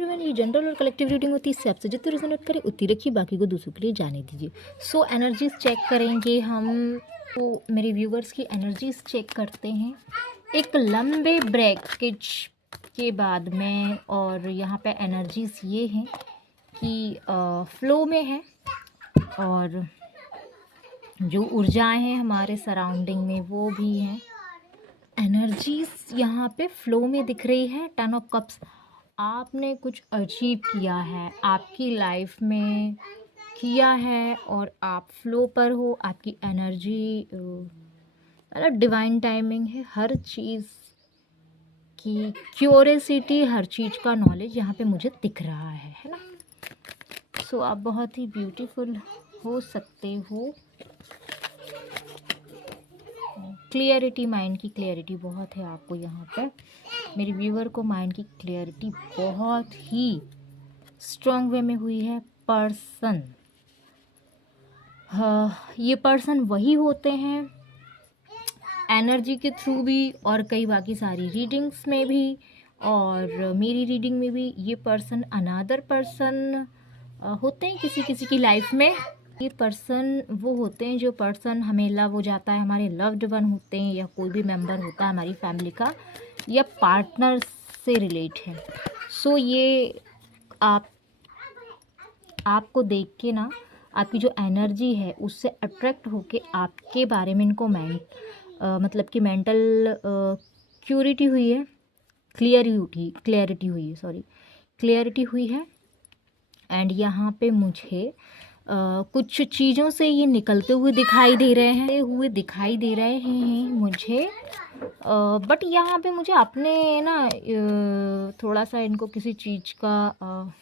Everyone, ये general और collective reading होती है। इससे आपसे जितनी रेजोनेट करे उतनी रखिए, बाकी को दूसरों के लिए जाने दीजिए। सो एनर्जीज चेक करेंगे हम। तो मेरे व्यूवर्स की एनर्जीज चेक करते हैं एक लंबे ब्रेकेज के बाद में। और यहाँ पे एनर्जीज ये हैं कि फ्लो में है, और जो ऊर्जाएं हैं हमारे सराउंडिंग में वो भी हैं। एनर्जीज यहाँ पे फ्लो में दिख रही है। 10 ऑफ कप्स, आपने कुछ अचीव किया है आपकी लाइफ में, किया है, और आप फ्लो पर हो। आपकी एनर्जी मतलब डिवाइन टाइमिंग है। हर चीज़ की क्यूरियोसिटी, हर चीज़ का नॉलेज यहाँ पे मुझे दिख रहा है ना। सो आप बहुत ही ब्यूटीफुल हो सकते हो। क्लियरिटी, माइंड की क्लियरिटी बहुत है आपको यहाँ पे। मेरे व्यूअर को माइंड की क्लियरिटी बहुत ही स्ट्रॉन्ग वे में हुई है। पर्सन, ये पर्सन वही होते हैं एनर्जी के थ्रू भी, और कई बाकी सारी रीडिंग्स में भी, और मेरी रीडिंग में भी ये पर्सन अनादर पर्सन होते हैं किसी किसी की लाइफ में। ये पर्सन वो होते हैं जो पर्सन हमें लव हो जाता है, हमारे लव्ड वन होते हैं, या कोई भी मेंबर होता है हमारी फैमिली का, या पार्टनर से रिलेट है। सो ये आपको देख के ना, आपकी जो एनर्जी है उससे अट्रैक्ट होके आपके बारे में इनको मतलब कि मेंटल क्यूरिटी हुई है, क्लियरिटी हुई है। एंड यहाँ पे मुझे कुछ चीज़ों से ये निकलते हुए दिखाई दे रहे हैं मुझे। बट यहाँ पे मुझे अपने ना थोड़ा सा इनको किसी चीज़ का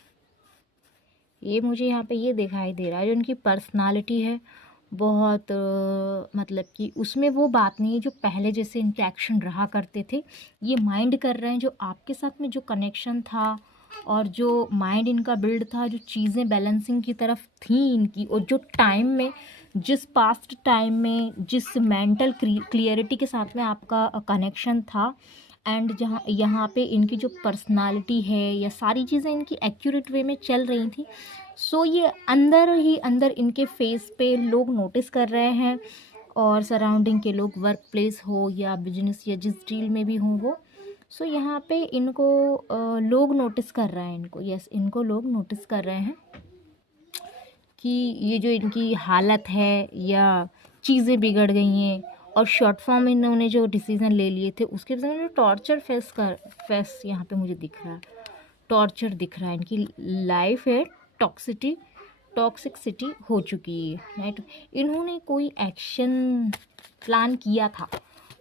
ये मुझे यहाँ पे ये दिखाई दे रहा है, जो उनकी पर्सनालिटी है बहुत मतलब कि उसमें वो बात नहीं है जो पहले जैसे इनके एक्शन रहा करते थे। ये माइंड कर रहे हैं जो आपके साथ में जो कनेक्शन था, और जो माइंड इनका बिल्ड था, जो चीज़ें बैलेंसिंग की तरफ थी इनकी, और जो टाइम में, जिस पास्ट टाइम में, जिस मेंटल क्लियरिटी के साथ में आपका कनेक्शन था, एंड जहाँ यहाँ पे इनकी जो पर्सनालिटी है या सारी चीज़ें इनकी एक्यूरेट वे में चल रही थी। सो ये अंदर ही अंदर इनके फेस पे लोग नोटिस कर रहे हैं, और सराउंडिंग के लोग, वर्क प्लेस हो या बिजनेस या जिस डील में भी हों वो। सो यहाँ पे इनको लोग नोटिस कर रहे हैं, इनको लोग नोटिस कर रहे हैं कि ये जो इनकी हालत है या चीज़ें बिगड़ गई हैं, और शॉर्ट फॉर्म इन्होंने जो डिसीज़न ले लिए थे उसके वजह से टॉर्चर फेस यहाँ पे मुझे दिख रहा है। टॉर्चर दिख रहा है, इनकी लाइफ है टॉक्सिसिटी हो चुकी है, राइट। इन्होंने कोई एक्शन प्लान किया था,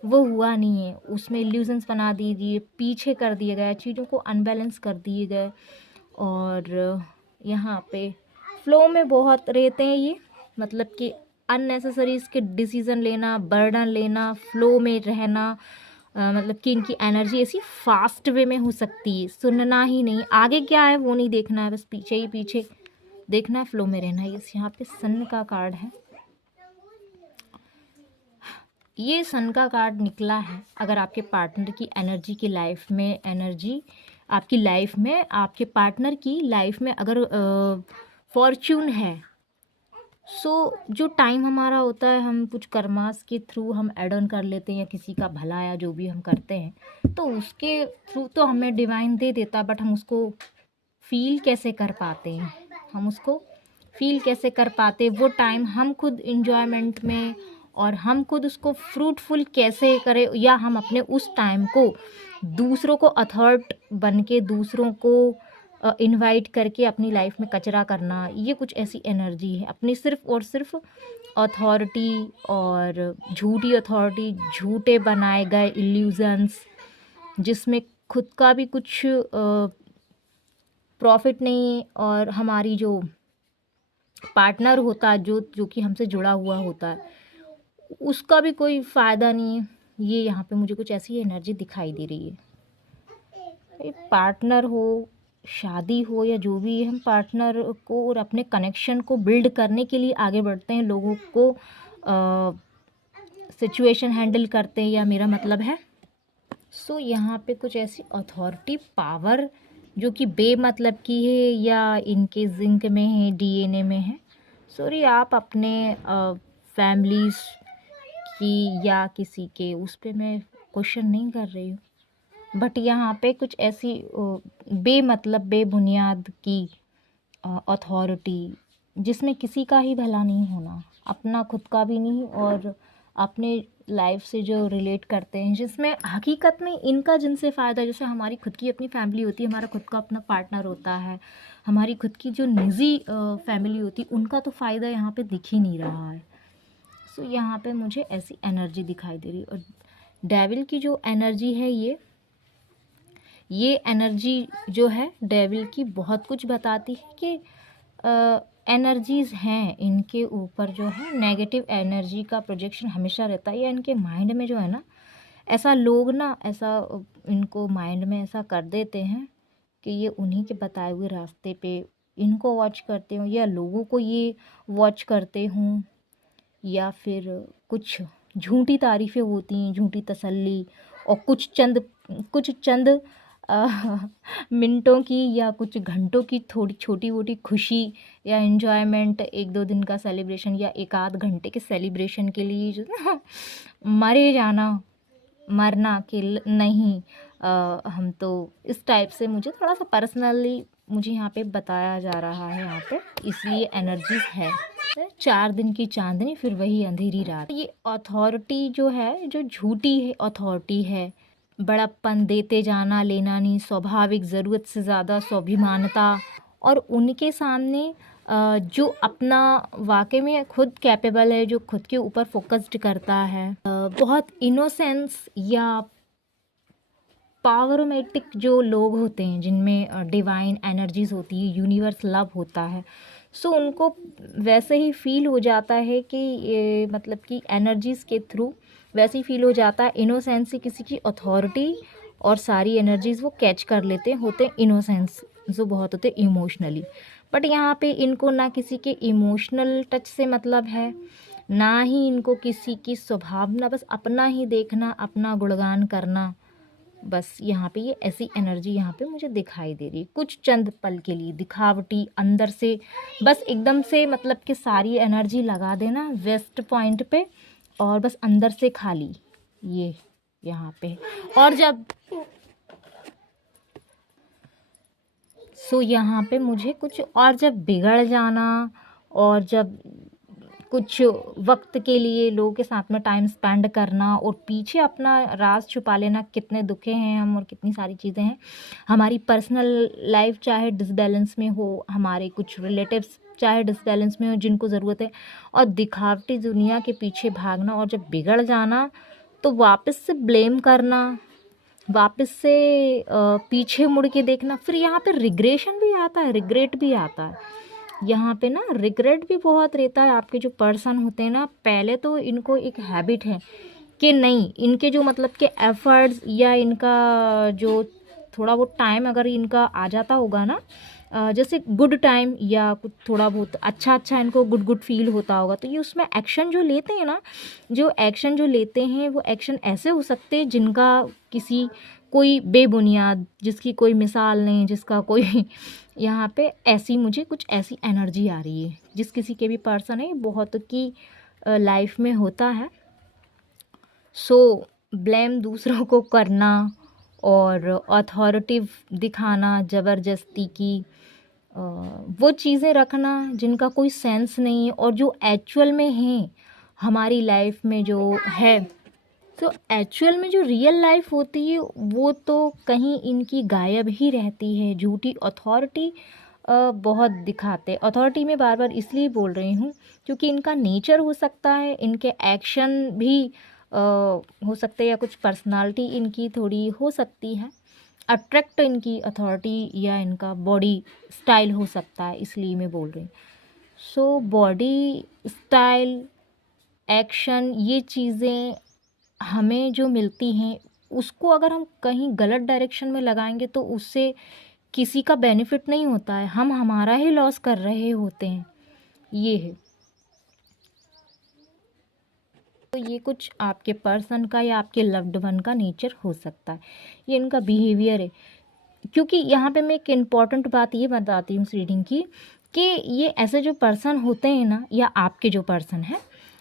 वो हुआ नहीं है, उसमें इल्यूजन्स बना दिए, पीछे कर दिए गए, चीज़ों को अनबैलेंस कर दिए गए, और यहाँ पे फ्लो में बहुत रहते हैं ये, मतलब कि अननेसेसरी इसके डिसीज़न लेना, बर्डन लेना, फ्लो में रहना, मतलब कि इनकी एनर्जी ऐसी फास्ट वे में हो सकती है, सुनना ही नहीं, आगे क्या है वो नहीं देखना है, बस पीछे ही पीछे देखना है, फ्लो में रहना है। यहाँ पे सन का कार्ड है, ये सन का कार्ड निकला है। अगर आपके पार्टनर की एनर्जी की लाइफ में, एनर्जी आपकी लाइफ में, आपके पार्टनर की लाइफ में अगर फॉर्च्यून है, सो जो टाइम हमारा होता है, हम कुछ कर्मास के थ्रू हम ऐड ऑन कर लेते हैं, या किसी का भला या जो भी हम करते हैं, तो उसके थ्रू तो हमें डिवाइन दे देता, बट हम उसको फील कैसे कर पाते वो टाइम हम खुद इंजॉयमेंट में, और हम खुद उसको फ्रूटफुल कैसे करें, या हम अपने उस टाइम को दूसरों को अथॉर्ट बन के, दूसरों को इनवाइट करके अपनी लाइफ में कचरा करना, ये कुछ ऐसी एनर्जी है। अपनी सिर्फ और सिर्फ अथॉरिटी, और झूठी अथॉरिटी, झूठे बनाए गए इल्यूजन्स, जिसमें खुद का भी कुछ प्रॉफिट नहीं, और हमारी जो पार्टनर होता है, जो कि हमसे जुड़ा हुआ होता है, उसका भी कोई फ़ायदा नहीं है। ये यहाँ पे मुझे कुछ ऐसी एनर्जी दिखाई दे रही है। पार्टनर हो, शादी हो, या जो भी है, हम पार्टनर को और अपने कनेक्शन को बिल्ड करने के लिए आगे बढ़ते हैं, लोगों को सिचुएशन हैंडल करते हैं, या मेरा मतलब है। सो यहाँ पे कुछ ऐसी अथॉरिटी, पावर जो कि बेमतलब की है या इनके जिंक में है, डीएनए में है। सॉरी, आप अपने फैमिलीज की या किसी के उस पे मैं क्वेश्चन नहीं कर रही हूँ, बट यहाँ पे कुछ ऐसी बेमतलब बेबुनियाद की अथॉरिटी जिसमें किसी का ही भला नहीं होना, अपना खुद का भी नहीं और अपने लाइफ से जो रिलेट करते हैं, जिसमें हकीकत में इनका जिनसे फ़ायदा, जैसे हमारी खुद की अपनी फैमिली होती है, हमारा खुद का अपना पार्टनर होता है, हमारी खुद की जो निजी फैमिली होती है, उनका तो फ़ायदा यहाँ पे दिख ही नहीं रहा है। सो यहाँ पे मुझे ऐसी एनर्जी दिखाई दे रही है। और डेविल की जो एनर्जी है, ये एनर्जी जो है डेविल की बहुत कुछ बताती है कि एनर्जीज़ हैं इनके ऊपर, जो है नेगेटिव एनर्जी का प्रोजेक्शन हमेशा रहता है, या इनके माइंड में जो है ना, ऐसा लोग ना ऐसा इनको माइंड में ऐसा कर देते हैं कि ये उन्हीं के बताए हुए रास्ते पे इनको वॉच करते हों, या लोगों को ये वॉच करते हों, या फिर कुछ झूठी तारीफ़ें होती हैं, झूठी तसल्ली, और कुछ चंद मिनटों की या कुछ घंटों की थोड़ी छोटी मोटी खुशी या एन्जॉयमेंट, 1-2 दिन का सेलिब्रेशन या 1 आध घंटे के सेलिब्रेशन के लिए जो ना मरे जाना, मरना कि नहीं, हम तो इस टाइप से मुझे थोड़ा सा पर्सनली मुझे यहाँ पे बताया जा रहा है, यहाँ पे इसलिए एनर्जीज है। 4 दिन की चांदनी फिर वही अंधेरी रात। ये अथॉरिटी जो है, जो झूठी है अथॉरिटी है, बड़प्पन, देते जाना लेना नहीं, स्वाभाविक, ज़रूरत से ज़्यादा स्वाभिमानता, और उनके सामने जो अपना वाकई में खुद कैपेबल है, जो खुद के ऊपर फोकस्ड करता है, बहुत इनोसेंस या पावरमेटिक जो लोग होते हैं, जिनमें डिवाइन एनर्जीज होती है, यूनिवर्स लव होता है, सो उनको वैसे ही फील हो जाता है कि ये मतलब कि एनर्जीज़ के थ्रू वैसे ही फील हो जाता है, इनोसेंस से किसी की अथॉरिटी और सारी एनर्जीज़ वो कैच कर लेते हैं, होते हैं इनोसेंस जो बहुत होते हैं इमोशनली। बट यहाँ पे इनको ना किसी के इमोशनल टच से मतलब है, ना ही इनको किसी की स्वभावना, बस अपना ही देखना, अपना गुणगान करना, बस यहाँ पे ये ऐसी एनर्जी यहाँ पे मुझे दिखाई दे रही है। कुछ चंद पल के लिए दिखावटी, अंदर से बस एकदम से मतलब कि सारी एनर्जी लगा देना वेस्ट पॉइंट पे, और बस अंदर से खाली ये यहाँ पे। और जब यहाँ पे मुझे कुछ और जब बिगड़ जाना, और जब कुछ वक्त के लिए लोगों के साथ में टाइम स्पेंड करना और पीछे अपना राज छुपा लेना, कितने दुखे हैं हम और कितनी सारी चीज़ें हैं, हमारी पर्सनल लाइफ चाहे डिसबैलेंस में हो, हमारे कुछ रिलेटिव्स चाहे डिसबैलेंस में हो जिनको ज़रूरत है, और दिखावटी दुनिया के पीछे भागना, और जब बिगड़ जाना तो वापस से ब्लेम करना, वापस से पीछे मुड़ के देखना, फिर यहाँ पे रिग्रेशन भी आता है, रिग्रेट भी आता है। यहाँ पे ना रिग्रेट भी बहुत रहता है। आपके जो पर्सन होते हैं ना, पहले तो इनको एक हैबिट है कि नहीं, इनके जो मतलब के एफर्ट्स या इनका जो थोड़ा बहुत टाइम अगर इनका आ जाता होगा ना, जैसे गुड टाइम या कुछ थोड़ा बहुत अच्छा इनको गुड फील होता होगा, तो ये उसमें एक्शन जो लेते हैं ना, जो एक्शन जो लेते हैं वो एक्शन ऐसे हो सकते हैं जिनका किसी कोई बेबुनियाद, जिसकी कोई मिसाल नहीं, जिसका कोई यहाँ पे ऐसी मुझे कुछ ऐसी एनर्जी आ रही है, जिस किसी के भी पर्सन है बहुत की लाइफ में होता है। सो ब्लेम दूसरों को करना और अथॉरिटिव दिखाना, ज़बरदस्ती की वो चीज़ें रखना जिनका कोई सेंस नहीं है, और जो एक्चुअल में है हमारी लाइफ में जो है, तो एक्चुअल में जो रियल लाइफ होती है वो तो कहीं इनकी गायब ही रहती है। झूठी अथॉरिटी बहुत दिखाते, अथॉरिटी में बार बार इसलिए बोल रही हूँ क्योंकि इनका नेचर हो सकता है, इनके एक्शन भी हो सकते हैं, या कुछ पर्सनालिटी इनकी थोड़ी हो सकती है, अट्रैक्ट इनकी अथॉरिटी या इनका बॉडी स्टाइल हो सकता है, इसलिए मैं बोल रही हूँ। सो बॉडी स्टाइल, एक्शन, ये चीज़ें हमें जो मिलती हैं, उसको अगर हम कहीं गलत डायरेक्शन में लगाएंगे तो उससे किसी का बेनिफिट नहीं होता है, हम हमारा ही लॉस कर रहे होते हैं। ये है, तो ये कुछ आपके पर्सन का या आपके लव्ड वन का नेचर हो सकता है, ये इनका बिहेवियर है। क्योंकि यहाँ पे मैं एक इम्पॉर्टेंट बात ये बताती हूँ इस रीडिंग की कि ये ऐसे जो पर्सन होते हैं ना, या आपके जो पर्सन हैं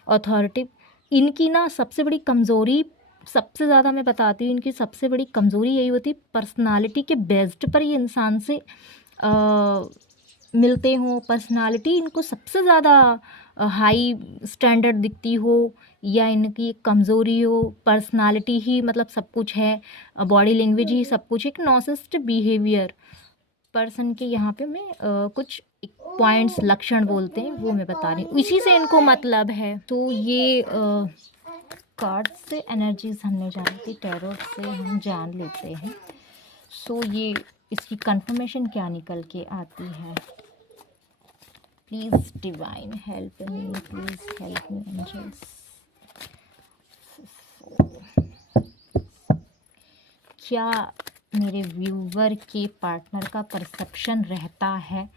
अथॉरिटी, इनकी ना सबसे बड़ी कमज़ोरी, सबसे ज़्यादा मैं बताती हूँ इनकी सबसे बड़ी कमज़ोरी यही होती है, पर्सनालिटी के बेस्ड पर ये इंसान से मिलते हों, पर्सनालिटी इनको सबसे ज़्यादा हाई स्टैंडर्ड दिखती हो, या इनकी एक कमज़ोरी हो, पर्सनालिटी ही मतलब सब कुछ है, बॉडी लैंग्वेज ही सब कुछ, एक नॉर्सिसिस्ट बिहेवियर पर्सन के यहाँ पे मैं कुछ पॉइंट्स लक्षण बोलते हैं वो मैं बता रही हूँ, इसी से इनको मतलब है। तो ये कार्ड से एनर्जीज हमने जानी थी, टैरोट से हम जान लेते हैं। सो ये इसकी कंफर्मेशन क्या निकल के आती है। Please divine help me, please help me angels. क्या मेरे व्यूवर के पार्टनर का परसेप्शन रहता है,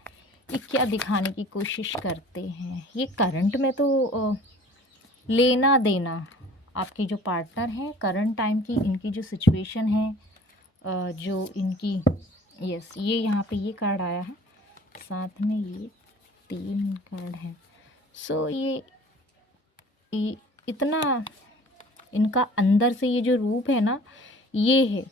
ये क्या दिखाने की कोशिश करते हैं। ये करंट में तो लेना देना आपके जो पार्टनर हैं, करंट टाइम की इनकी जो सिचुएशन है, जो इनकी यस ये यहाँ पे ये कार्ड आया है, साथ में ये 3 कार्ड है। सो ये इतना इनका अंदर से ये जो रूप है ना, ये है,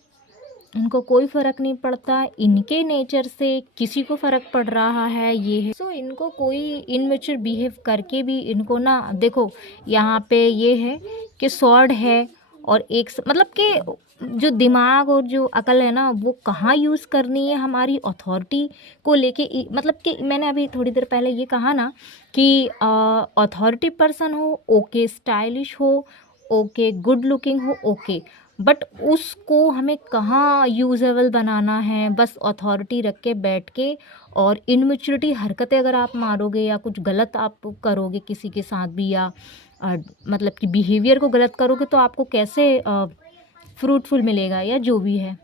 इनको कोई फ़र्क नहीं पड़ता, इनके नेचर से किसी को फ़र्क पड़ रहा है, ये है। सो इनको कोई इनमेच्योर बिहेव करके भी इनको ना, देखो यहाँ पे ये है कि स्वॉर्ड है, और एक मतलब कि जो दिमाग और जो अकल है ना, वो कहाँ यूज़ करनी है हमारी अथॉरिटी को लेके, मतलब कि मैंने अभी थोड़ी देर पहले ये कहा ना कि अथॉरिटी पर्सन हो, ओके, स्टाइलिश हो, ओके, गुड लुकिंग हो, ओके, बट उसको हमें कहाँ यूजेबल बनाना है, बस अथॉरिटी रख के बैठ के, और इनमेच्योरिटी हरकतें अगर आप मारोगे या कुछ गलत आप करोगे किसी के साथ भी, या मतलब कि बिहेवियर को गलत करोगे, तो आपको कैसे फ्रूटफुल मिलेगा, या जो भी है।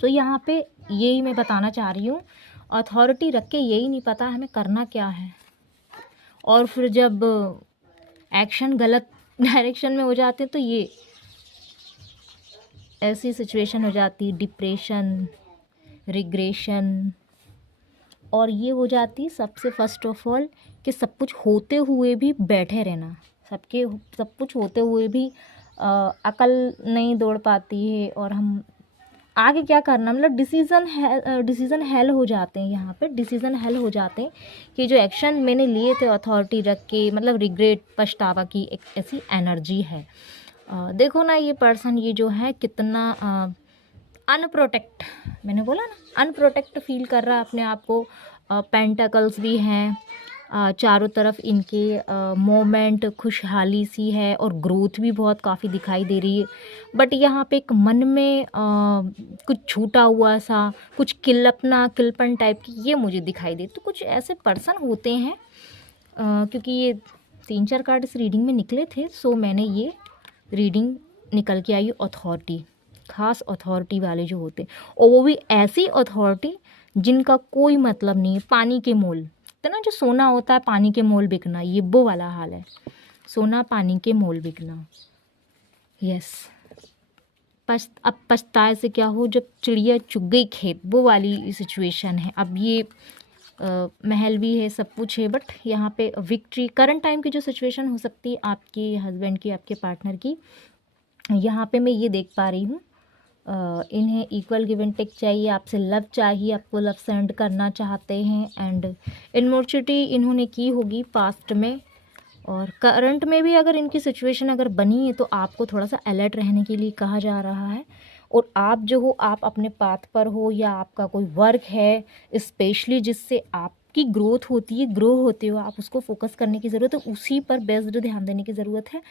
तो यहाँ पे यही मैं बताना चाह रही हूँ, अथॉरिटी रख के यही नहीं पता हमें करना क्या है, और फिर जब एक्शन गलत डायरेक्शन में हो जाते हैं तो ये ऐसी सिचुएशन हो जाती, डिप्रेशन, रिग्रेशन, और ये हो जाती सबसे फर्स्ट ऑफ ऑल कि सब कुछ होते हुए भी बैठे रहना, सब कुछ होते हुए भी अकल नहीं दौड़ पाती है, और हम आगे क्या करना, मतलब डिसीज़न हेल हो जाते हैं, यहाँ पे डिसीज़न हेल हो जाते हैं कि जो एक्शन मैंने लिए थे अथॉरिटी रख के, मतलब रिग्रेट, पछतावा की एक ऐसी एनर्जी है। देखो ना ये पर्सन ये जो है कितना अनप्रोटेक्ट, मैंने बोला ना अनप्रोटेक्ट फील कर रहा है अपने आप को। पेंटाकल्स भी हैं, चारों तरफ इनके मोमेंट, खुशहाली सी है, और ग्रोथ भी बहुत काफ़ी दिखाई दे रही है, बट यहाँ पे एक मन में कुछ छूटा हुआ सा, कुछ किलपन टाइप की ये मुझे दिखाई दे। तो कुछ ऐसे पर्सन होते हैं, क्योंकि ये 3-4 कार्ड इस रीडिंग में निकले थे, सो मैंने ये रीडिंग निकल के आई अथॉरिटी, खास अथॉरिटी वाले जो होते हैं, और वो भी ऐसी अथॉरिटी जिनका कोई मतलब नहीं है पानी के मोल, तो ना जो सोना होता है पानी के मोल बिकना, ये वो वाला हाल है, सोना पानी के मोल बिकना। यस, अब पछताए से क्या हो, जब चिड़िया चुग गई खेत, वो वाली सिचुएशन है। अब ये महल भी है, सब कुछ है, बट यहाँ पे विक्ट्री, करंट टाइम की जो सिचुएशन हो सकती है आपके हस्बैंड की, आपके पार्टनर की, यहाँ पे मैं ये देख पा रही हूँ, इन्हें इक्वल गिव एंड टेक चाहिए, आपसे लव चाहिए, आपको लव सेंड करना चाहते हैं, एंड इनमोर्चुरिटी इन्होंने की होगी पास्ट में, और करंट में भी अगर इनकी सिचुएशन अगर बनी है तो आपको थोड़ा सा अलर्ट रहने के लिए कहा जा रहा है। और आप जो हो, आप अपने पाथ पर हो, या आपका कोई वर्क है स्पेशली जिससे आपकी ग्रोथ होती है, ग्रो होते हो, आप उसको फोकस करने की ज़रूरत है, उसी पर बेस्ड ध्यान देने की ज़रूरत है।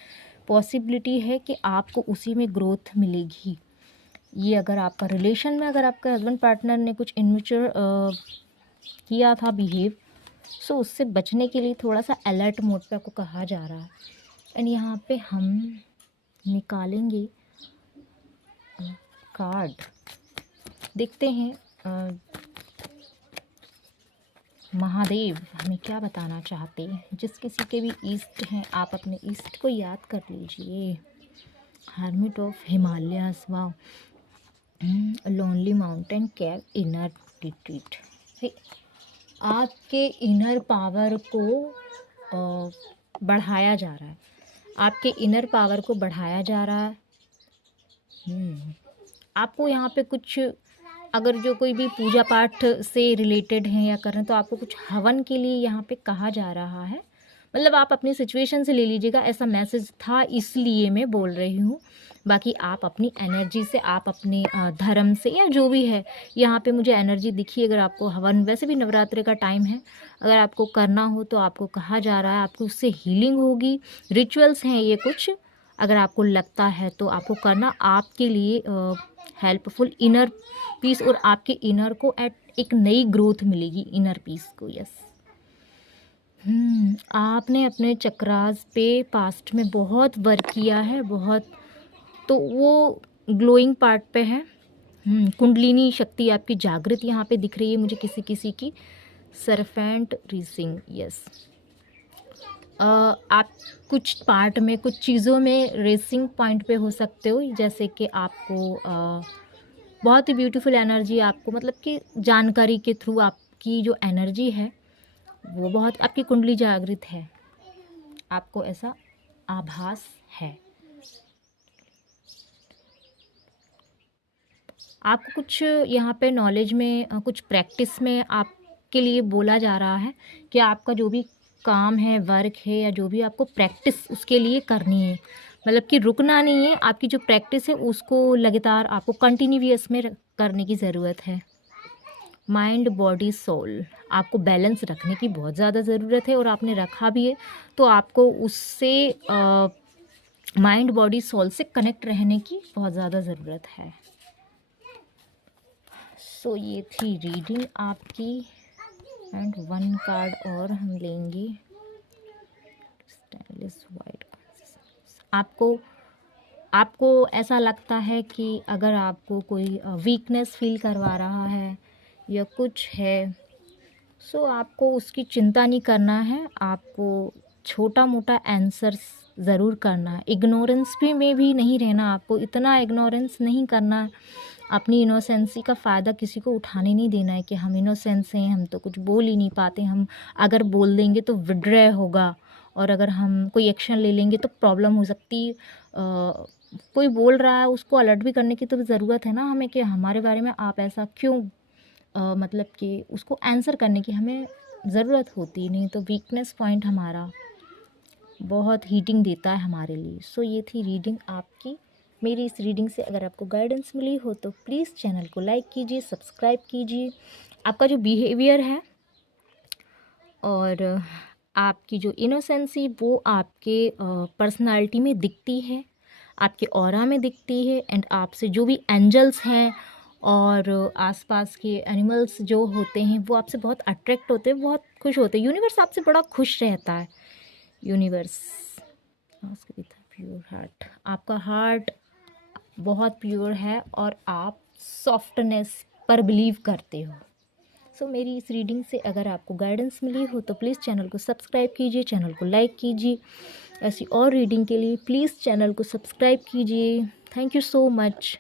पॉसिबिलिटी है कि आपको उसी में ग्रोथ मिलेगी। ये अगर आपका रिलेशन में, अगर आपका हस्बैंड पार्टनर ने कुछ इनमेच्योर किया था बिहेव, सो उससे बचने के लिए थोड़ा सा अलर्ट मोड पे आपको कहा जा रहा है। एंड यहाँ पे हम निकालेंगे कार्ड, देखते हैं महादेव हमें क्या बताना चाहते हैं। जिस किसी के भी ईस्ट हैं, आप अपने ईस्ट को याद कर लीजिए। हर्मिट ऑफ हिमालयास, वाह, लोनली माउंटेन केव इनर रिट्रीट। आपके इनर पावर को बढ़ाया जा रहा है, आपके इनर पावर को बढ़ाया जा रहा है। आपको यहाँ पे कुछ, अगर जो कोई भी पूजा पाठ से रिलेटेड हैं या कर रहे हैं, तो आपको कुछ हवन के लिए यहाँ पे कहा जा रहा है। मतलब आप अपनी सिचुएशन से ले लीजिएगा, ऐसा मैसेज था इसलिए मैं बोल रही हूँ। बाकी आप अपनी एनर्जी से, आप अपने धर्म से या जो भी है, यहाँ पे मुझे एनर्जी दिखी। अगर आपको हवन, वैसे भी नवरात्रि का टाइम है, अगर आपको करना हो तो आपको कहा जा रहा है, आपको उससे हीलिंग होगी। रिचुअल्स हैं ये कुछ, अगर आपको लगता है तो आपको करना, आपके लिए हेल्पफुल इनर पीस, और आपके इनर को एक नई ग्रोथ मिलेगी इनर पीस को। यस, आपने अपने चक्रास पे पास्ट में बहुत वर्क किया है, बहुत, तो वो ग्लोइंग पार्ट पे है। कुंडलिनी शक्ति आपकी जागृत यहाँ पे दिख रही है मुझे किसी किसी की। सरफेंट रीसिंग, यस, आप कुछ पार्ट में, कुछ चीज़ों में रेसिंग पॉइंट पे हो सकते हो, जैसे कि आपको बहुत ही ब्यूटीफुल एनर्जी, आपको मतलब कि जानकारी के थ्रू आपकी जो एनर्जी है वो बहुत, आपकी कुंडली जागृत है, आपको ऐसा आभास है। आपको कुछ यहाँ पे नॉलेज में, कुछ प्रैक्टिस में आपके लिए बोला जा रहा है कि आपका जो भी काम है, वर्क है, या जो भी आपको प्रैक्टिस उसके लिए करनी है, मतलब कि रुकना नहीं है। आपकी जो प्रैक्टिस है उसको लगातार आपको कंटिन्यूअस में करने की ज़रूरत है। माइंड, बॉडी, सोल, आपको बैलेंस रखने की बहुत ज़्यादा ज़रूरत है, और आपने रखा भी है, तो आपको उससे माइंड, बॉडी, सोल से कनेक्ट रहने की बहुत ज़्यादा ज़रूरत है। सो ये थी रीडिंग आपकी, एंड वन कार्ड और हम लेंगे, स्टाइलिश वाइट। आपको ऐसा लगता है कि अगर आपको कोई वीकनेस फील करवा रहा है या कुछ है, सो आपको उसकी चिंता नहीं करना है, आपको छोटा मोटा आंसर्स ज़रूर करना है। इग्नोरेंस में भी नहीं रहना, आपको इतना इग्नोरेंस नहीं करना। अपनी इनोसेंसी का फ़ायदा किसी को उठाने नहीं देना है कि हम इनोसेंस हैं, हम तो कुछ बोल ही नहीं पाते, हम अगर बोल देंगे तो विड्रॉ होगा, और अगर हम कोई एक्शन ले लेंगे तो प्रॉब्लम हो सकती। कोई बोल रहा है, उसको अलर्ट भी करने की तो ज़रूरत है ना हमें, कि हमारे बारे में आप ऐसा क्यों, मतलब कि उसको आंसर करने की हमें ज़रूरत होती नहीं, तो वीकनेस पॉइंट हमारा बहुत हीटिंग देता है हमारे लिए। सो ये थी रीडिंग आपकी। मेरी इस रीडिंग से अगर आपको गाइडेंस मिली हो तो प्लीज़ चैनल को लाइक कीजिए, सब्सक्राइब कीजिए। आपका जो बिहेवियर है और आपकी जो इनोसेंसी, वो आपके पर्सनालिटी में दिखती है, आपके ऑरा में दिखती है, एंड आपसे जो भी एंजल्स हैं और आसपास के एनिमल्स जो होते हैं वो आपसे बहुत अट्रैक्ट होते हैं, बहुत खुश होते हैं। यूनिवर्स आपसे बड़ा खुश रहता है। यूनिवर्स, प्योर हार्ट, आपका हार्ट बहुत प्योर है और आप सॉफ्टनेस पर बिलीव करते हो। सो मेरी इस रीडिंग से अगर आपको गाइडेंस मिली हो तो प्लीज़ चैनल को सब्सक्राइब कीजिए, चैनल को लाइक कीजिए। ऐसी और रीडिंग के लिए प्लीज़ चैनल को सब्सक्राइब कीजिए। Thank you so much.